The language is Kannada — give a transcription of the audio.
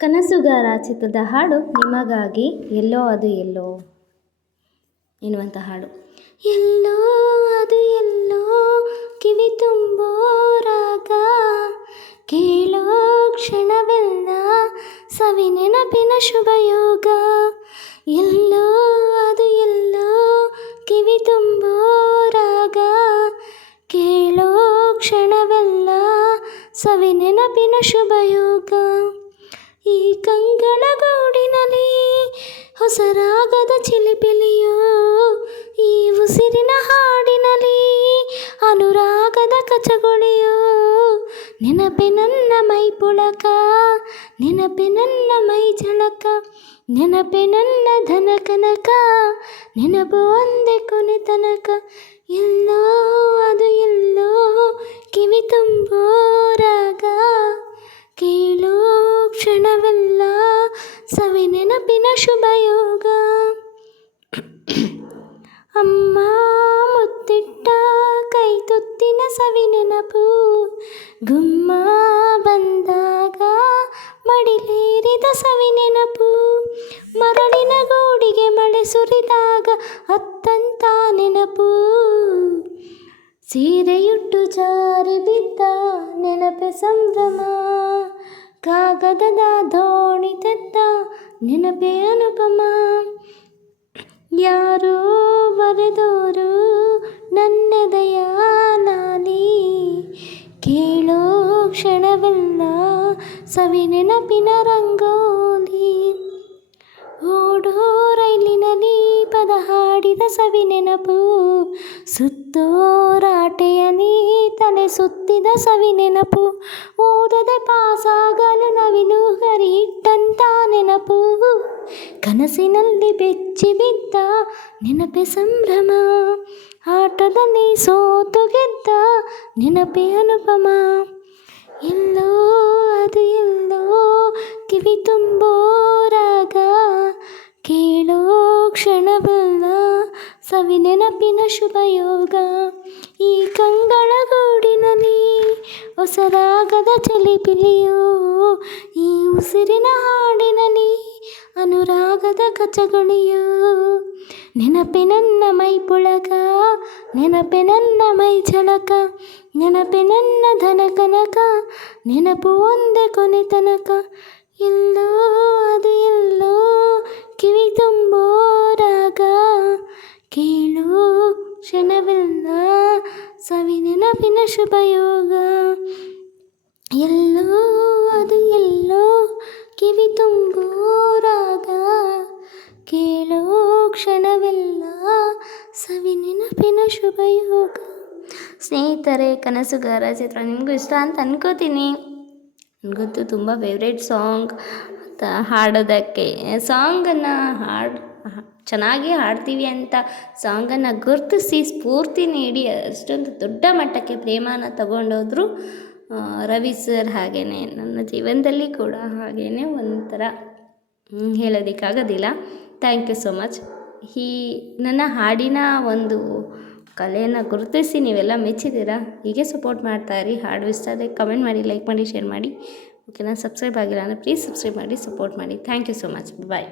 ಕನಸುಗಾರ ಚಿತ್ರದ ಹಾಡು ನಿಮಗಾಗಿ ಎಲ್ಲೋ ಅದು ಎಲ್ಲೋ ಎನ್ನುವಂಥ ಹಾಡು. ಎಲ್ಲೋ ಅದು ಎಲ್ಲೋ ಕಿವಿ ತುಂಬೋ ರಾಗ, ಕೇಳೋ ಕ್ಷಣವೆಲ್ಲ ಸವಿ ನೆನಪಿನ ಶುಭಯೋಗ. ಎಲ್ಲೋ ಅದು ಎಲ್ಲೋ ಕಿವಿ ತುಂಬೋ ರಾಗ, ಕೇಳೋ ಕ್ಷಣವೆಲ್ಲ ಸವಿ ನೆನಪಿನ ಶುಭಯೋಗ. ಈ ಕಂಗಳ ಗೂಡಿನಲ್ಲಿ ಹೊಸ ರಾಗದ ಚಿಲಿಪಿಲಿಯೋ, ಈ ಉಸಿರಿನ ಹಾಡಿನಲ್ಲಿ ಅನುರಾಗದ ಕಚಗುಳಿಯೋ. ನೆನಪೆ ನನ್ನ ಮೈ ಪುಳಕ, ನೆನಪೆ ನನ್ನ ಮೈ ಝಳಕ, ನೆನಪೆ ನನ್ನ ಧನ ಕನಕ, ನೆನಪು ಒಂದೇ ಕೊನೆ ತನಕ. ಎಲ್ಲೋ ಅದು ಎಲ್ಲೋ ಕಿವಿ ತುಂಬೋ ರಾಗ, ಕೇಳೋ ಕ್ಷಣವೆಲ್ಲ ಸವಿ ನೆನಪಿನ ಶುಭಯೋಗ. ಅಮ್ಮ ಮುತ್ತಿಟ್ಟ ಕೈ ತುತ್ತಿನ ಸವಿ ನೆನಪು, ಗುಮ್ಮ ಬಂದಾಗ ಮಡಿಲೇರಿದ ಸವಿ ನೆನಪು. ಮರಳಿನ ಗೂಡಿಗೆ ಮಳೆ ಸುರಿದಾಗ ಅತ್ತಂತ ನೆನಪು, ಸೀರೆಯುಟ್ಟು ಜಾರಿ ಬಿದ್ದ ನೆನಪೆ ಸಂಭ್ರಮ. ಕಾಗದದ ದೋಣಿ ತೆತ್ತ ನೆನಪೆ ಅನುಪಮ. ಯಾರೋ ಬರೆದೋರು ನನ್ನೆದೆಯ ನಾಲಿ, ಕೇಳೋ ಕ್ಷಣವೆಲ್ಲ ಸವಿ ನೆನಪಿನ ರಂಗೋಲಿ. ಓಡೋ ರೈಲಿನಲ್ಲಿ ಪದ ಹಾಡಿದ ಸವಿ ನೆನಪು, ಸುತ್ತೋ ರಾಟೆಯಲ್ಲಿ ತಲೆ ಸುತ್ತಿದ ಸವಿ ನೆನಪು. ಓದದೆ ಪಾಸಾಗಲು ನವಿಲು ಗರಿ ಇಟ್ಟಂತ ನೆನಪು, ಕನಸಿನಲ್ಲಿ ಬೆಚ್ಚಿ ಬಿದ್ದ ನೆನಪೆ ಸಂಭ್ರಮ. ಆಟದಲ್ಲಿ ಸೋತು ಗೆದ್ದ ನೆನಪೆ ಅನುಪಮ. ಎಲ್ಲೋ ಅದು ಎಲ್ಲೋ ಕಿವಿ ತುಂಬೋ ರಾಗ, ಕೇಳೋ ಕ್ಷಣವಲ್ಲ ಸವಿ ನೆನಪಿನ ಶುಭಯೋಗ. ಈ ಕಂಗಳ ಗೂಡಿನಲ್ಲಿ ಹೊಸ ರಾಗದ ಚಲಿಪಿಲಿಯೋ, ಈ ಉಸಿರಿನ ಹಾಡಿನಲ್ಲಿ ಅನುರಾಗದ ಕಚಗುಳಿಯೋ. ನೆನಪೆ ನನ್ನ ಮೈ ಪುಳಕ, ನೆನಪೆ ನನ್ನ ಮೈ ಝಳಕ, ನೆನಪೆ ನನ್ನ ಧನ ಕನಕ, ನೆನಪು ಒಂದೇ ಕೊನೆ ತನಕ. ಎಲ್ಲೋ ಅದು ಎಲ್ಲೋ ಕಿವಿ ತುಂಬೋ ರಾಗ, ಕೇಳೋ ಕ್ಷಣವೆಲ್ಲ ಸವಿ ನೆನಪಿನ ಶುಭಯೋಗ. ಎಲ್ಲೋ ಅದು ಎಲ್ಲೋ ಕಿವಿ ತುಂಬೋ ರಾಗ, ಕೇಳೋ ಕ್ಷಣವೆಲ್ಲ ಸವಿ ನೆನಪಿನ ಶುಭಯೋಗ. ಸ್ನೇಹಿತರೆ, ಕನಸುಗಾರ ಚಿತ್ರ ನಿಮಗೂ ಇಷ್ಟ ಅಂತ ಅನ್ಕೋತೀನಿ. ನನಗಂತೂ ತುಂಬ ಫೇವ್ರೇಟ್ ಸಾಂಗ್ ಹಾಡೋದಕ್ಕೆ. ಸಾಂಗನ್ನು ಚೆನ್ನಾಗಿ ಹಾಡ್ತೀವಿ ಅಂತ ಸಾಂಗನ್ನು ಗುರುತಿಸಿ ಸ್ಫೂರ್ತಿ ನೀಡಿ ಅಷ್ಟೊಂದು ದೊಡ್ಡ ಮಟ್ಟಕ್ಕೆ ಪ್ರೇಮನ ತಗೊಂಡೋದ್ರು ರವಿ ಸರ್. ಹಾಗೆಯೇ ನನ್ನ ಜೀವನದಲ್ಲಿ ಕೂಡ ಹಾಗೆಯೇ ಒಂಥರ ಹೇಳೋದಕ್ಕಾಗೋದಿಲ್ಲ. Thank you so much. ನನ್ನ ಹಾಡಿನ ಒಂದು ಕಲೆಯನ್ನು ಗುರುತಿಸಿ ನೀವೆಲ್ಲ ಮೆಚ್ಚಿದ್ದೀರಾ. ಹೀಗೆ ಸಪೋರ್ಟ್ ಮಾಡ್ತಾಯಿರಿ. ಹಾಡು ಇಷ್ಟ ಆದರೆ ಕಮೆಂಟ್ ಮಾಡಿ, ಲೈಕ್ ಮಾಡಿ, ಶೇರ್ ಮಾಡಿ. ಓಕೆನಾ? ಸಬ್ಸ್ಕ್ರೈಬ್ ಆಗಿಲ್ಲ ಅಂದರೆ ಪ್ಲೀಸ್ ಸಬ್ಸ್ಕ್ರೈಬ್ ಮಾಡಿ, ಸಪೋರ್ಟ್ ಮಾಡಿ. Thank you so much. Bye.